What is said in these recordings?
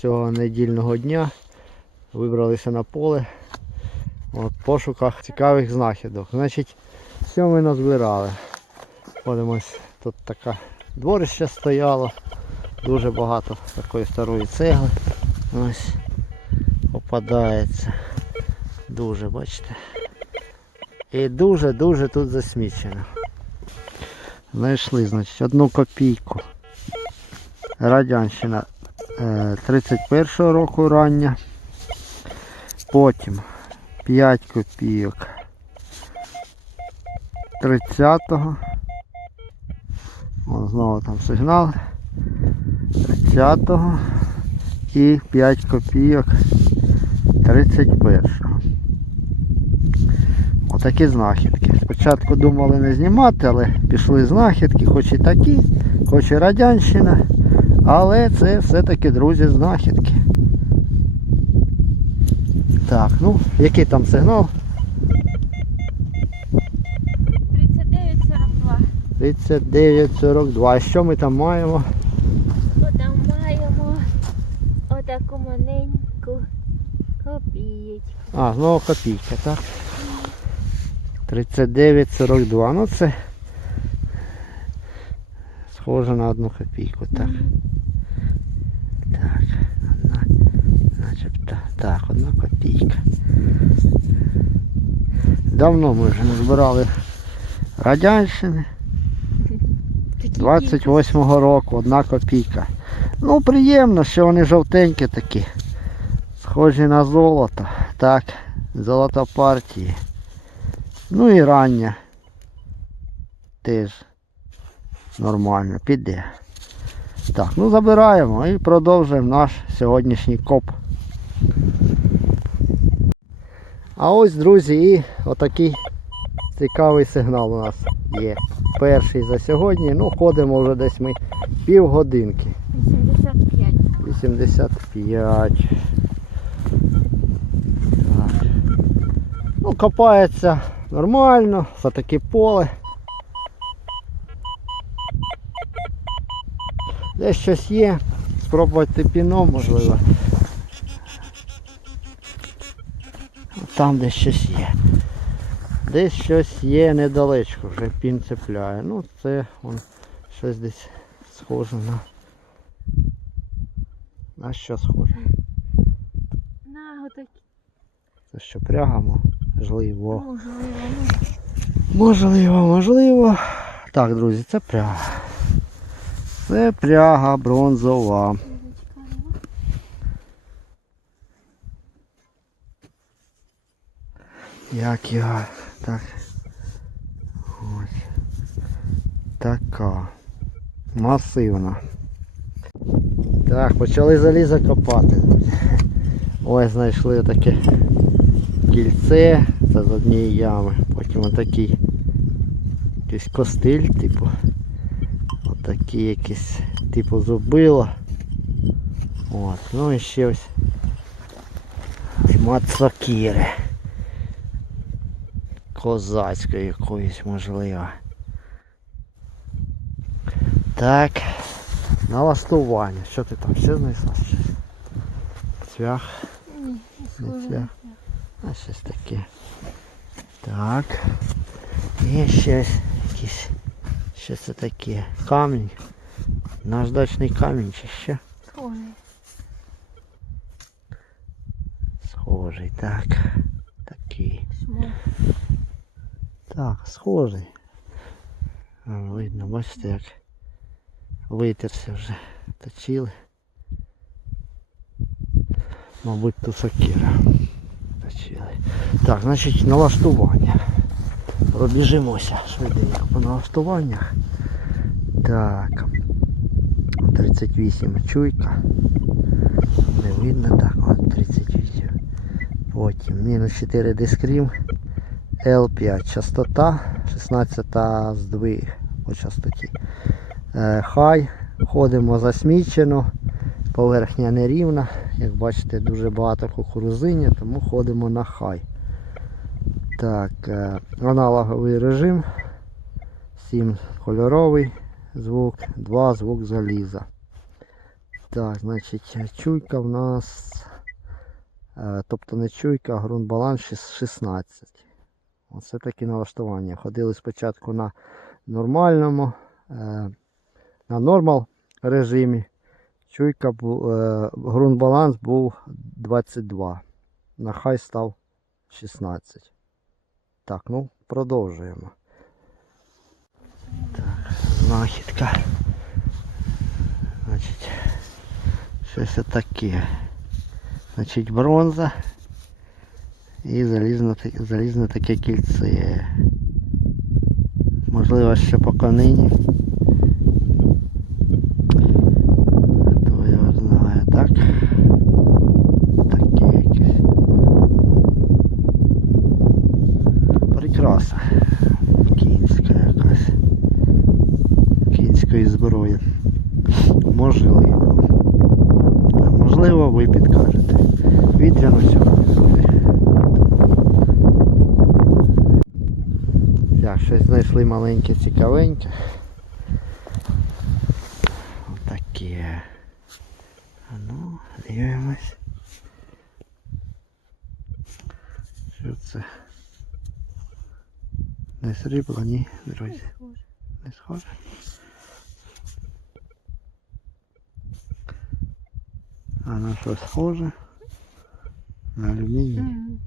цього недільного дня вибралися на поле от, в пошуках цікавих знахідок. Значить, що ми назбирали? Подивимось, тут така дворище стояло, дуже багато такої старої цегли. Ось попадається. Дуже, бачите. І дуже-дуже тут засмічено. Знайшли, значить, одну копійку. Радянщина е, 31-го року рання. Потім 5 копійок 30-го. О, знову там сигнал. 30-го і 5 копійок 31-го. Отакі знахідки. Спочатку думали не знімати, але пішли знахідки, хоч і такі, хоч і радянщина. Але це все-таки, друзі, знахідки. Так, ну, який там сигнал? 39,42. 39,42. А що ми там маємо? Отам маємо отаку маленьку копієчку. А, знову копійка, так? 39,42. Ну це схоже на одну копійку, так. Так, одна, начебто, так, одна копійка. Давно ми вже не збирали радянщини. 28-го року, одна копійка. Ну, приємно, що вони жовтенькі такі. Схожі на золото. Так, золото партії. Ну і рання. Теж нормально, піде. Так, ну забираємо і продовжуємо наш сьогоднішній коп. А ось, друзі, і отакий цікавий сигнал у нас є. Перший за сьогодні. Ну, ходимо вже десь ми півгодинки. 85. 85. Так. Ну, копається нормально, за таке поле. Десь щось є. Спробувати піном, можливо. Там десь щось є. Десь щось є недалечко, вже пін цепляє. Ну це он щось десь схоже на. На що схоже? На отакі. Це що пряга, можливо. Можливо. Можливо, можливо. Так, друзі, це пряга. Це пряга бронзова. Як його так. Ось. Така. Масивна. Так, почали залізо копати. Ось знайшли таке кільце. Це з однієї ями. Потім отакий якийсь костиль, типу. Отакий якийсь типу зубило. От, ну і ще ось шмат сокири. Козацької якоїсь можливо. Так. Налаштування. Що ти там ще знайшла? Цвях. Ні, Не цвях. А щось таке. Так. Є щось якийсь. Що це таке? Камінь. Наждачний камінь чи що? Схоже. Схожий, так. Такий. Шмат. Так, схожий. Видно, бачите, як витерся вже. Точили. Мабуть, то сокира. Точили. Так, значить налаштування. Пробіжимося швиденько по налаштуваннях. Так. 38 чуйка. Не видно так, от 38. Потім мінус 4 дискрім. L5 частота, 16 здвиг по частоті. Е, Хай. Ходимо засмічено. Поверхня нерівна. Як бачите, дуже багато кукурузиння, тому ходимо на хай. Так, е, аналоговий режим. 7 кольоровий звук, 2 звук заліза. Так, значить, чуйка в нас. е, Тобто не чуйка, а ґрунтбаланс шіс- 16. Оце такі налаштування. Ходили спочатку на нормальному, е, на нормал режимі. Чуйка бу, е, ґрунтбаланс був 22. На хай став 16. Так, ну продовжуємо. Так, знахідка. Значить, щось таке. Значить, бронза і залізне, залізне таке кільце. Можливо, ще по канині. маленьке цікавеньке. Отаке. А ну, дивимось. Що це? Не срібло, ні, друзі. Не схоже? А на що схоже? На алюміній.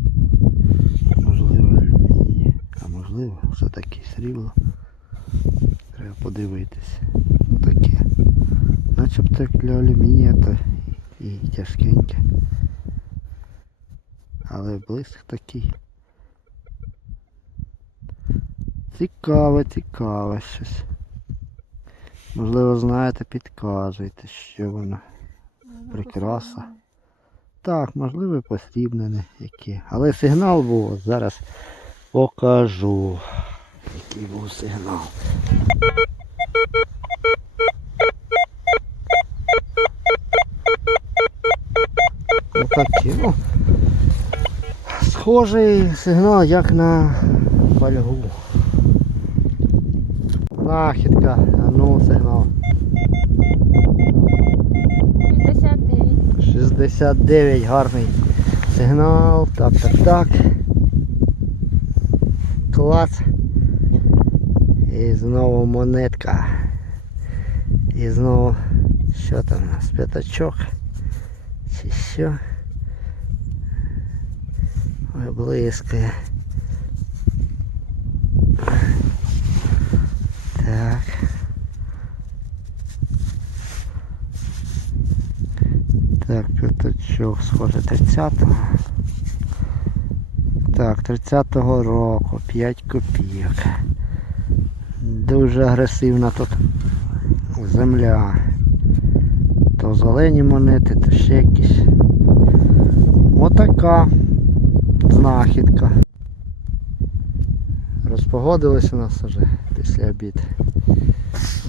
Можливо, можливо, все-таки срібло. Треба подивитись. Ну таке. Начебто для алюмінія то і тяжкеньке. Але блиск такий. Цікаве, цікаве щось. Можливо, знаєте, підказуєте, що воно. Прикраса. Так, можливо, посрібнене які. Але сигнал був, зараз покажу. Який був сигнал. Отакі, ну. Схожий сигнал, як на фольгу. Нахідка, а ну сигнал. 69. 69 гарний сигнал. Так, так, так. Клас. І знову монетка. І знову що там у нас? П'ятачок. Чи що? Ой, блискає. Так. Так, п'ятачок, схоже, 30-го. Так, 30-го року, 5 копійок. Дуже агресивна тут земля. То зелені монети, то ще якісь. Отака знахідка. Розпогодилися нас вже після обід.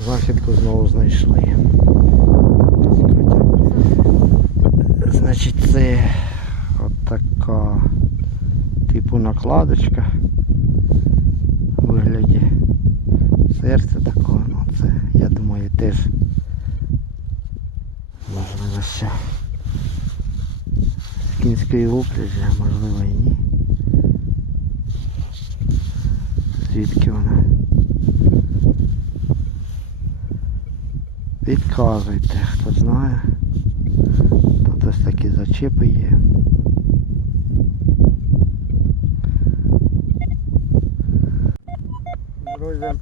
Знахідку знову знайшли. Значить це от така типу накладочка у вигляді серця такого, ну це я думаю теж можливо ще з кінської упряжі, а можливо і ні. Звідки вона? Підказуйте, хто знає. Тут ось такі зачепи є. Друзі,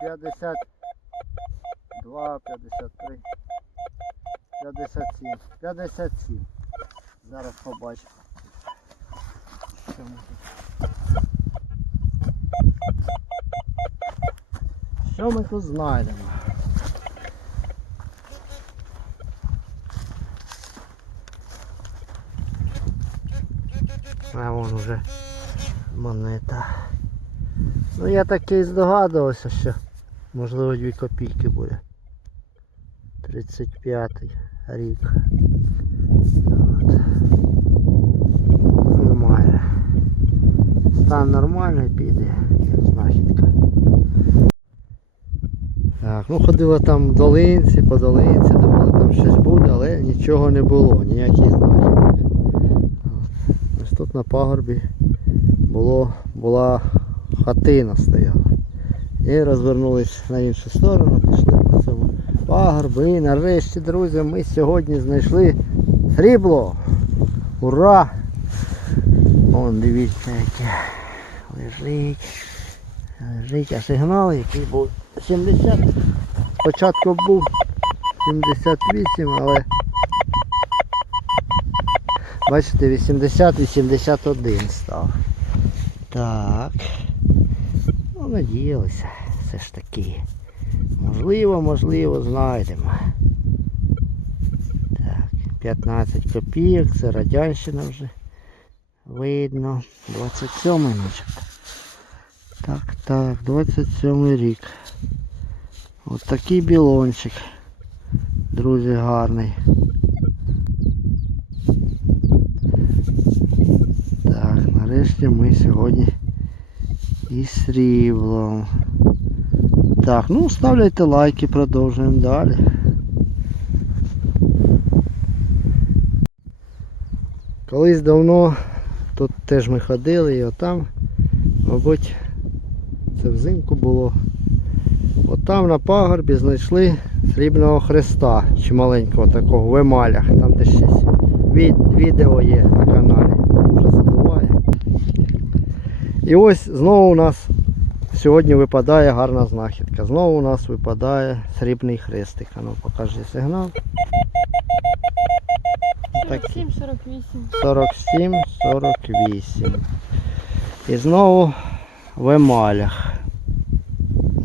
52, 53, 57, 57. Зараз побачимо. Що ми тут? Що ми тут знайдемо? А вон уже монета. Ну я таки здогадувався, що можливо 2 копійки буде. 35-й рік. От. Нормально. Стан нормальний піде, як знахідка. Так, ну ходили там в долинці, по долинці, думали там щось буде, але нічого не було, ніяких знахідок. Ось тут на пагорбі було, була хатина стояла. І розвернулись на іншу сторону, пішли по цьому пагорбу. І нарешті, друзі, ми сьогодні знайшли срібло. Ура! Вон дивіться, яке лежить. Лежить, а сигнал, який був 70. Спочатку був 78, але бачите, 80-81 став. Так. Надіялися. Все ж таки. Можливо, можливо, знайдемо. Так, 15 копійок, це радянщина вже. Видно. 27 начебто. Так, так, 27 рік. От такий білончик. Друзі, гарний. Так, нарешті ми сьогодні із сріблом. Так, ну ставляйте лайки, продовжуємо далі. Колись давно тут теж ми ходили і отам, мабуть, це взимку було. Отам на пагорбі знайшли срібного хреста, чи маленького такого в емалях, там де ще від, відео є на каналі. Вже задуває. І ось знову у нас сьогодні випадає гарна знахідка. Знову у нас випадає срібний хрестик. А Ну покажи сигнал. 47, 48. 47, 48. І знову в емалях.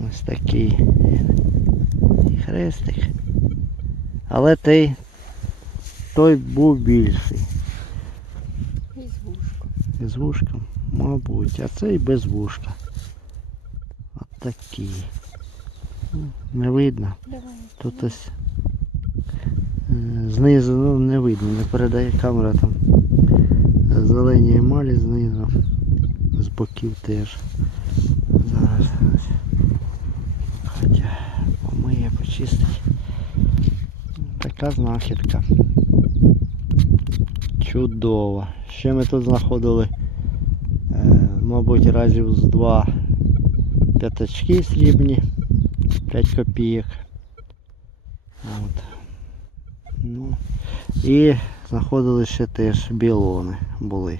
Ось такий хрестик. Але той, той був більший. І з вушком. З вушком, мабуть, а цей без вушка. От такий. Ну, Не видно. Тут ось е, знизу ну, не видно, не передає камера там зелені емалі знизу, з боків теж. Зараз. Хоча помиє, почистить. Така знахідка. Чудово. Ще ми тут знаходили, мабуть, разів з два п'ятачки срібні, 5 копійок. От. Ну, і знаходили ще теж білони були.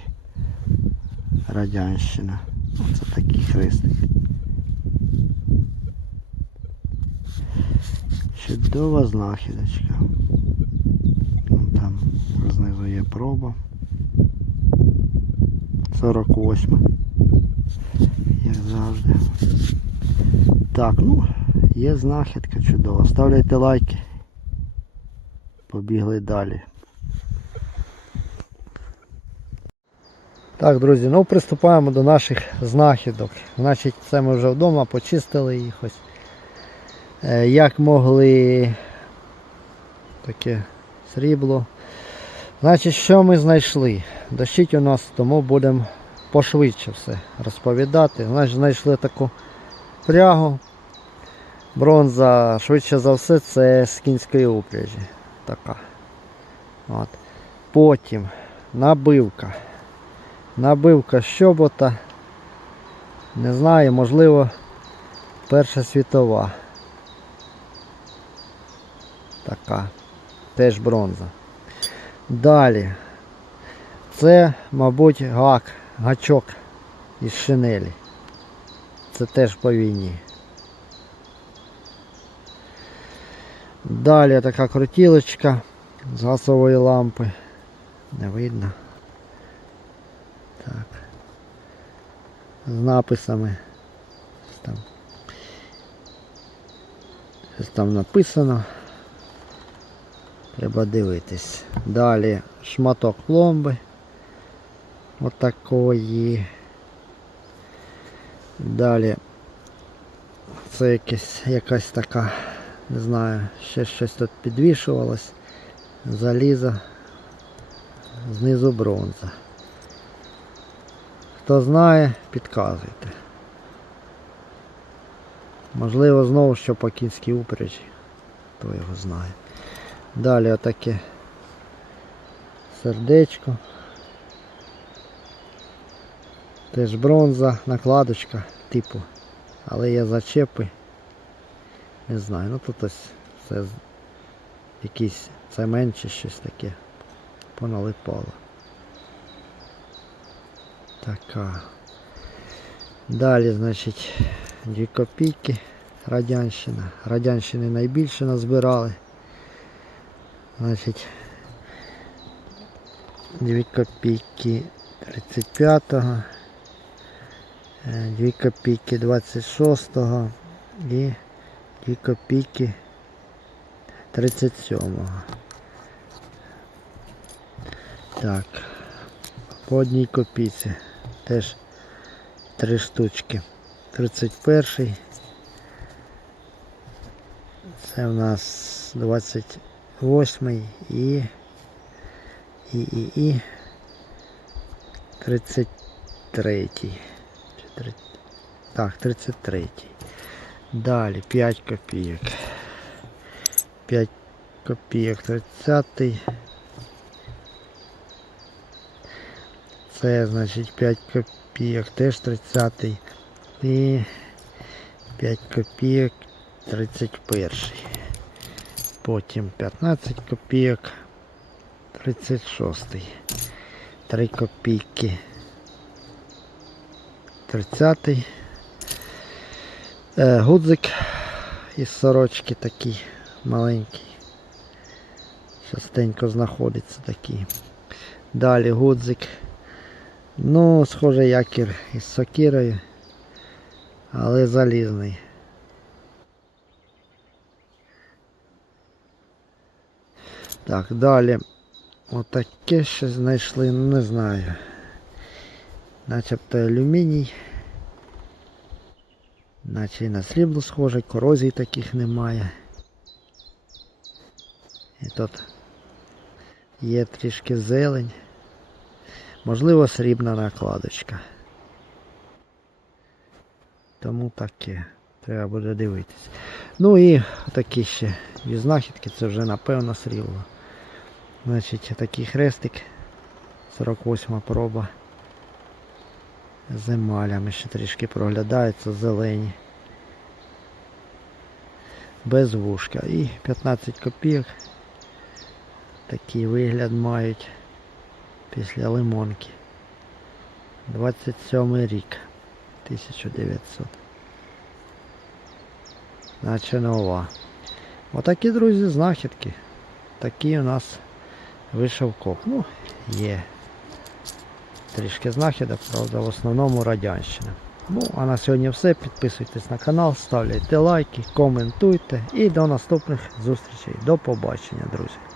Радянщина. Оце такий хрестик. Чудова знахідочка. Там знизу є проба. 48. Як завжди. Так, ну, є знахідка чудова. Ставляйте лайки. Побігли далі. Так, друзі, ну приступаємо до наших знахідок. Значить, це ми вже вдома почистили їх ось. Е, Як могли таке срібло. Значить, що ми знайшли? Дощить у нас, тому будемо пошвидше все розповідати. Значить, знайшли таку прягу. Бронза, швидше за все, це з кінської упряжі. Така. От. Потім набивка. Набивка щобота. Не знаю, можливо, Перша світова. Така. Теж бронза. Далі. Це, мабуть, гак, гачок із шинелі. Це теж по війні. Далі така крутілочка з газової лампи. Не видно. Так. З написами. Там. Щось там написано. Треба дивитись. Далі шматок пломби. Отакої. Далі це якась, якась така, не знаю, ще щось тут підвішувалось. Залізо. Знизу бронза. Хто знає, підказуйте. Можливо, знову що по кінській упряжі. Хто його знає. Далі отаке сердечко. Теж бронза, накладочка, типу. Але є зачепи. Не знаю, ну тут ось це якийсь цемент чи щось таке поналипало. Така. Далі, значить, дві копійки. Радянщина. Радянщини найбільше назбирали. Значить, дві копійки 35-го, е, дві копійки 26-го і дві копійки 37-го. Так, по одній копійці теж три штучки. 31 це в нас 28 і і і і 33 Чи три- Так, 33 Далі 5 копійок. 5 копійок 30 Це значить 5 копійок теж 30 і 5 копійок 31. Потім 15 копійок 36. 3 копійки 30. Е, гудзик із сорочки такий маленький. Частенько знаходиться такий. Далі гудзик. Ну, схоже якір із сокирою, але залізний. Так, далі. Отаке ще знайшли, ну не знаю. Начебто алюміній. Наче і на срібло схоже, корозій таких немає. І тут є трішки зелень. Можливо, срібна накладочка. Тому таке. Треба буде дивитись. Ну і такі ще дві знахідки, це вже напевно срібло. Значить, такий хрестик. 48 проба. З емалями ще трішки проглядається зелені. Без вушка. І 15 копійок. Такий вигляд мають після лимонки. 27 рік. 1900. Наче нова. Отакі, друзі, знахідки. Такі у нас вийшов коп. Ну, є. Трішки знахідок, правда, в основному радянщина. Ну, а на сьогодні все. Підписуйтесь на канал, ставляйте лайки, коментуйте і до наступних зустрічей. До побачення, друзі.